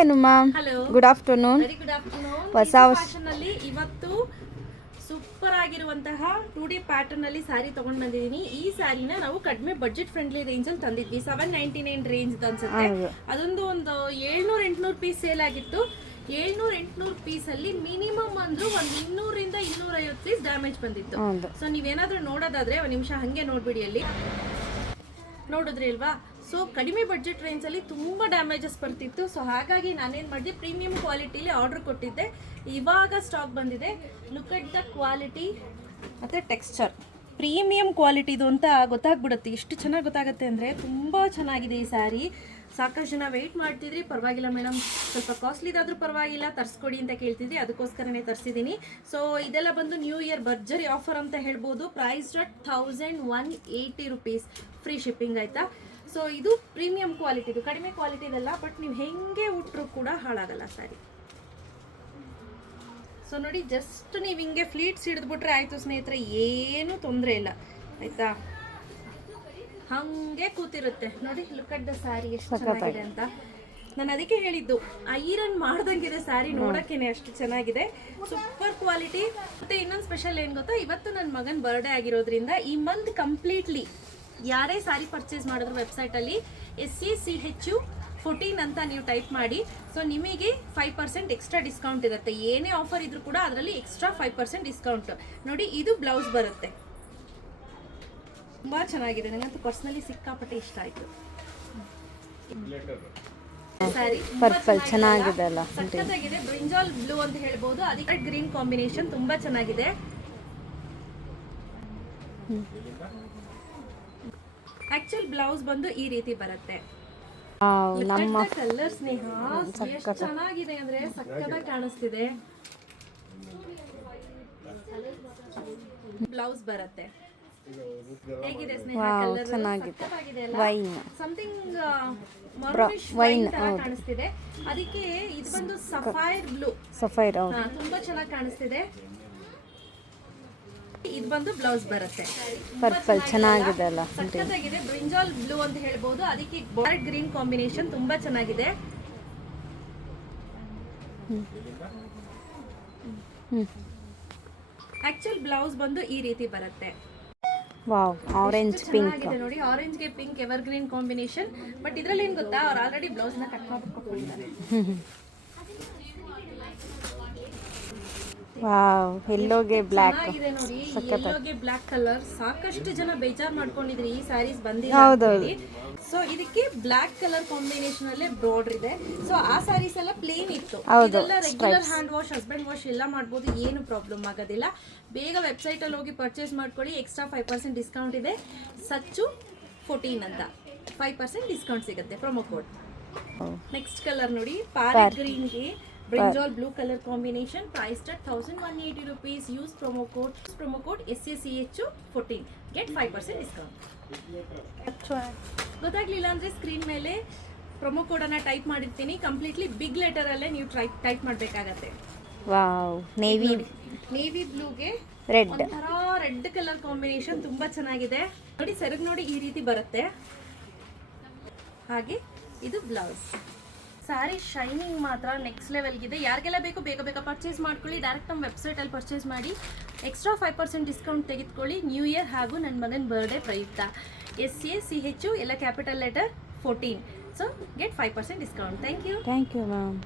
ಏನು ma'am? Good afternoon. Very good afternoon. ಹೊಸ fashion ಅಲ್ಲಿ ಇವತ್ತು ಸೂಪರ್ ಆಗಿರುವಂತಹ 2D ಪ್ಯಾಟರ್ನ್ ಅಲ್ಲಿ ಸ್ಯಾರಿ ತಗೊಂಡ್ ಬಂದಿದ್ದೀನಿ. ಈ ಸ್ಯಾರಿನ ನಾವು ಕಡಿಮೆ ಬಜೆಟ್ ಫ್ರೆಂಡ್ಲಿ ರೇಂಜ್ ಅಲ್ಲಿ ತಂದಿದ್ವಿ. 799 ರೇಂಜ್ ಅನ್ಸುತ್ತೆ. ಅದೊಂದು 700-800 ಪೀಸ್ ಸೇಲ್ ಆಗಿತ್ತು. 700-800 ಪೀಸ್ ಅಲ್ಲಿ ಮಿನಿಮಮ್ ಅಂದ್ರೂ ಒಂದು 200 ಇಂದ 250 ಪೀಸ್ ಡ್ಯಾಮೇಜ್ ಬಂದಿತ್ತು. ಸೊ ನೀವೇನಾದ್ರೂ ನೋಡೋದಾದ್ರೆ ಒಂದ್ ನಿಮಿಷ ಹಂಗೆ ನೋಡ್ಬಿಡಿ. ಅಲ್ಲಿ ನೋಡಿದ್ರಿ ಅಲ್ವಾ? ಸೊ ಕಡಿಮೆ ಬಡ್ಜೆಟ್ ರೇಂಜಲ್ಲಿ ತುಂಬ ಡ್ಯಾಮೇಜಸ್ ಬರ್ತಿತ್ತು. ಸೊ ಹಾಗಾಗಿ ನಾನೇನು ಮಾಡಿದೆ, ಪ್ರೀಮಿಯಂ ಕ್ವಾಲಿಟಿಲಿ ಆರ್ಡರ್ ಕೊಟ್ಟಿದ್ದೆ. ಇವಾಗ ಸ್ಟಾಕ್ ಬಂದಿದೆ. ಲುಕ್ ಅಟ್ ದ ಕ್ವಾಲಿಟಿ ಮತ್ತು ಟೆಕ್ಸ್ಚರ್. ಪ್ರೀಮಿಯಂ ಕ್ವಾಲಿಟಿದು ಅಂತ ಗೊತ್ತಾಗ್ಬಿಡುತ್ತೆ. ಎಷ್ಟು ಚೆನ್ನಾಗಿ ಗೊತ್ತಾಗುತ್ತೆ ಅಂದರೆ ತುಂಬ ಚೆನ್ನಾಗಿದೆ ಈ ಸ್ಯಾರಿ. ಸಾಕಷ್ಟು ಜನ ವೆಯ್ಟ್ ಮಾಡ್ತಿದ್ರಿ, ಪರವಾಗಿಲ್ಲ ಮೇಡಮ್ ಸ್ವಲ್ಪ ಕಾಸ್ಟ್ಲಿದಾದ್ರೂ ಪರವಾಗಿಲ್ಲ ತರಿಸ್ಕೊಡಿ ಅಂತ ಕೇಳ್ತಿದ್ರಿ, ಅದಕ್ಕೋಸ್ಕರನೇ ತರಿಸಿದ್ದೀನಿ. ಸೊ ಇದೆಲ್ಲ ಬಂದು ನ್ಯೂ ಇಯರ್ ಭರ್ಜರಿ ಆಫರ್ ಅಂತ ಹೇಳ್ಬೋದು. Price at 1180 rupees, free shipping ಆಯಿತಾ. ಸೊ ಇದು ಪ್ರೀಮಿಯಂ ಕ್ವಾಲಿಟಿದು, ಕಡಿಮೆ ಕ್ವಾಲಿಟಿದಲ್ಲ, ಬಟ್ ನೀವು ಹೆಂಗೆ ಉಟ್ಟರು ಕೂಡ ಹಾಳಾಗಲ್ಲ ಸ್ಯಾರಿ. ಸೊ ನೋಡಿ, ಜಸ್ಟ್ ನೀವು ಹಿಂಗೆ ಫ್ಲೀಟ್ಸ್ ಹಿಡಿದ್ಬಿಟ್ರೆ ಆಯಿತು ಸ್ನೇಹಿತರೆ, ಏನೂ ತೊಂದರೆ ಇಲ್ಲ ಆಯಿತಾ. ಹಂಗೆ ಕೂತಿರುತ್ತೆ ನೋಡಿ. ಲುಕ್ ಅಟ್ ದ ಸ್ಯಾರಿ ಎಷ್ಟು ಚೆನ್ನಾಗಿದೆ ಅಂತ. ನಾನು ಅದಕ್ಕೆ ಹೇಳಿದ್ದು, ಐರನ್ ಮಾಡ್ದಂಗಿದೆ ಸ್ಯಾರಿ, ನೋಡೋಕ್ಕೇನೆ ಅಷ್ಟು ಚೆನ್ನಾಗಿದೆ. Super quality. ಮತ್ತು ಇನ್ನೊಂದು ಸ್ಪೆಷಲ್ ಏನು ಗೊತ್ತಾ, ಇವತ್ತು ನನ್ನ ಮಗನ ಬರ್ಡೇ ಆಗಿರೋದ್ರಿಂದ ಈ ಮಂತ್ ಕಂಪ್ಲೀಟ್ಲಿ ಯಾರೇ ಸ್ಯಾರಿ ಪರ್ಚೇಸ್ ಮಾಡಿದ್ರು ವೆಬ್ಸೈಟಲ್ಲಿ SCCH14 ಅಂತ ನೀವು ಟೈಪ್ ಮಾಡಿ. ಸೊ ನಿಮಗೆ 5% ಎಕ್ಸ್ಟ್ರಾ ಡಿಸ್ಕೌಂಟ್ ಇರುತ್ತೆ. ಏನೇ ಆಫರ್ ಇದ್ರೂ ಕೂಡ ಅದರಲ್ಲಿ ಎಕ್ಸ್ಟ್ರಾ 5% ಡಿಸ್ಕೌಂಟ್. ನೋಡಿ, ಇದು ಬ್ಲೌಸ್ ಬರುತ್ತೆ. ತುಂಬ ಚೆನ್ನಾಗಿದೆ, ನನಗಂತೂ ಪರ್ಸ್ನಲಿ ಸಿಕ್ಕಾಪಟ್ಟೆ ಇಷ್ಟ ಆಯಿತು. ಸ್ಯಾರಿ ಪರ್ಪಲ್ ಚೆನ್ನಾಗಿದೆ ಅಲ್ಲ, ಸಕ್ಕತ್ತಾಗಿದೆ. ಬ್ರಿಂಜಾಲ್ ಬ್ಲೂ ಅಂತ ಹೇಳ್ಬೋದು. ಅದಕ್ಕೆ ಗ್ರೀನ್ ಕಾಂಬಿನೇಷನ್ ತುಂಬ ಚೆನ್ನಾಗಿದೆ. ಆಕ್ಚುಲ್ ಬ್ಲೌಸ್ ಬಂದು ಈ ರೀತಿ ಬರುತ್ತೆ. ನಮ್ಮ ಕಲರ್ ಸ್ನೇಹ ಎಷ್ಟು ಚೆನ್ನಾಗಿದೆ ಅಂದ್ರೆ ಸಕ್ಕತ್ತಾಗಿ ಕಾಣಿಸ್ತಿದೆ. ಬ್ಲೌಸ್ ಬರುತ್ತೆ. ಹೇಗಿದೆ ಸ್ನೇಹ? ಕಲರ್ ಸಕ್ಕತ್ತಾಗಿದೆ ಅಲ್ಲ? ಸಮಥಿಂಗ್ ವೈನ್ ಕಾಣಿಸ್ತಿದೆ. ಅದಕ್ಕೆ ಇದು ಬಂದು ಸಫೈರ್ ಬ್ಲೂ. ಸಫೈರ್ ತುಂಬಾ ಚೆನ್ನಾಗಿ ಕಾಣಿಸ್ತಿದೆ. ಇದು ಬಂದು ಬ್ಲೌಸ್ ಬರುತ್ತೆ. ಪರ್ಪಲ್ ಚೆನ್ನಾಗಿದೆ ಅಲ್ಲ, ಸಕ್ಕತ್ತಾಗಿದೆ. ಬ್ರಿಂಜಾಲ್ ಬ್ಲೂ ಅಂತ ಹೇಳ್ಬೋದು. ಅದಕ್ಕೆ ಬಾರ್ಡ್ ಗ್ರೀನ್ ಕಾಂಬಿನೇಷನ್ ತುಂಬಾ ಚೆನ್ನಾಗಿದೆ. ಆಕ್ಚುಲ್ ಬ್ಲೌಸ್ ಬಂದು ಈ ರೀತಿ ಬರುತ್ತೆ. ವಾವ್, ಆರೆಂಜ್ ಪಿಂಕ್ ನೋಡಿ, ಆರೆಂಜ್ ಗೆ pink ever green combination. But ಇದ್ರಲ್ಲಿ ಏನ್ ಗೊತ್ತಾ, ಅವ್ರು ಆಲ್ರೆಡಿ ಬ್ಲೌಸ್ ನ ಕಟ್ ಮಾಡ್ಕೊಟ್ಟಿದ್ದಾರೆ. ವಾವ್, ಯೆಲ್ಲೋಗೆ ಬ್ಲಾಕ್ ಇದೆ ನೋಡಿ, ಯೆಲ್ಲೋಗೆ ಬ್ಲಾಕ್ ಕಲರ್. ಸಾಕಷ್ಟು ಜನ ಬೇಜಾರ್ ಮಾಡ್ಕೊಂಡಿದ್ರಿ ಈ ಸ್ಯಾರೀಸ್ ಬಂದಿಲ್ಲ. ಸೊ ಇದಕ್ಕೆ ಬ್ಲಾಕ್ ಕಲರ್ ಕಾಂಬಿನೇಷನ್ ಅಲ್ಲೇ ಬಾರ್ಡರ್ ಇದೆ. ಸೊ ಆ ಸ್ಯಾರೀಸ್ ಎಲ್ಲ ಪ್ಲೇನ್ ಇತ್ತು. ಇದೆಲ್ಲ regular hand wash, husband wash ಎಲ್ಲ ಮಾಡ್ಬೋದು, ಏನು ಪ್ರಾಬ್ಲಮ್ ಆಗೋದಿಲ್ಲ. ಬೇಗ ವೆಬ್ಸೈಟ್ ಅಲ್ಲಿ ಹೋಗಿ ಪರ್ಚೇಸ್ ಮಾಡ್ಕೊಳ್ಳಿ. ಎಕ್ಸ್ಟ್ರಾ 5% ಡಿಸ್ಕೌಂಟ್ ಇದೆ. ಸಚ್ಚು 14 ಅಂತ 5% ಡಿಸ್ಕೌಂಟ್ ಸಿಗುತ್ತೆ, ಪ್ರೊಮೋ ಕೋಡ್. ನೆಕ್ಸ್ಟ್ ಕಲರ್ ನೋಡಿ, ಪ್ಯಾರೆಟ್ ಗ್ರೀನ್ಗೆ brinjal blue colour combination. Price at 1180 rupees. Use promo code SCCH14, get 5% discount. ಗೊತ್ತಾಗ್ಲಿಲ್ಲ ಅಂದ್ರೆ ಸ್ಕ್ರೀನ್ ಮೇಲೆ ಪ್ರೊಮೋ ಕೋಡ್ ಅನ್ನ ಟೈಪ್ ಮಾಡಿರ್ತೀನಿ. ಕಂಪ್ಲೀಟ್ಲಿ ಬಿಗ್ ಲೆಟರ್ ಅಲ್ಲೇ ನೀವು ಟೈಪ್ ಮಾಡಬೇಕಾಗತ್ತೆ. ವಾವ್, ನೇವಿ ಬ್ಲೂಗೆ ರೆಡ್, ಒಂಥರ ರೆಡ್ ಕಲರ್ ಕಾಂಬಿನೇಷನ್ ತುಂಬಾ ಚೆನ್ನಾಗಿದೆ. ನೋಡಿ, ಸೆರಗ್ ನೋಡಿ ಈ ರೀತಿ ಬರುತ್ತೆ. ಹಾಗೆ ಇದು ಬ್ಲೌಸ್. ಸ್ಯಾರಿ ಶೈನಿಂಗ್ ಮಾತ್ರ ನೆಕ್ಸ್ಟ್ ಲೆವೆಲ್ಗಿದೆ. ಯಾರಿಗೆಲ್ಲ ಬೇಕು ಬೇಗ ಬೇಗ ಪರ್ಚೇಸ್ ಮಾಡ್ಕೊಳ್ಳಿ. ಡೈರೆಕ್ಟ್ ನಮ್ಮ ವೆಬ್ಸೈಟಲ್ಲಿ ಪರ್ಚೇಸ್ ಮಾಡಿ. ಎಕ್ಸ್ಟ್ರಾ 5% ಡಿಸ್ಕೌಂಟ್ ತೆಗೆದುಕೊಳ್ಳಿ. ನ್ಯೂ ಇಯರ್ ಹಾಗೂ ನನ್ನ ಮಗನ ಬರ್ಡೇ ಪ್ರಯುಕ್ತ. SCCH ಎಲ್ಲ capital letter 14. So get 5% discount. Thank you ma'am.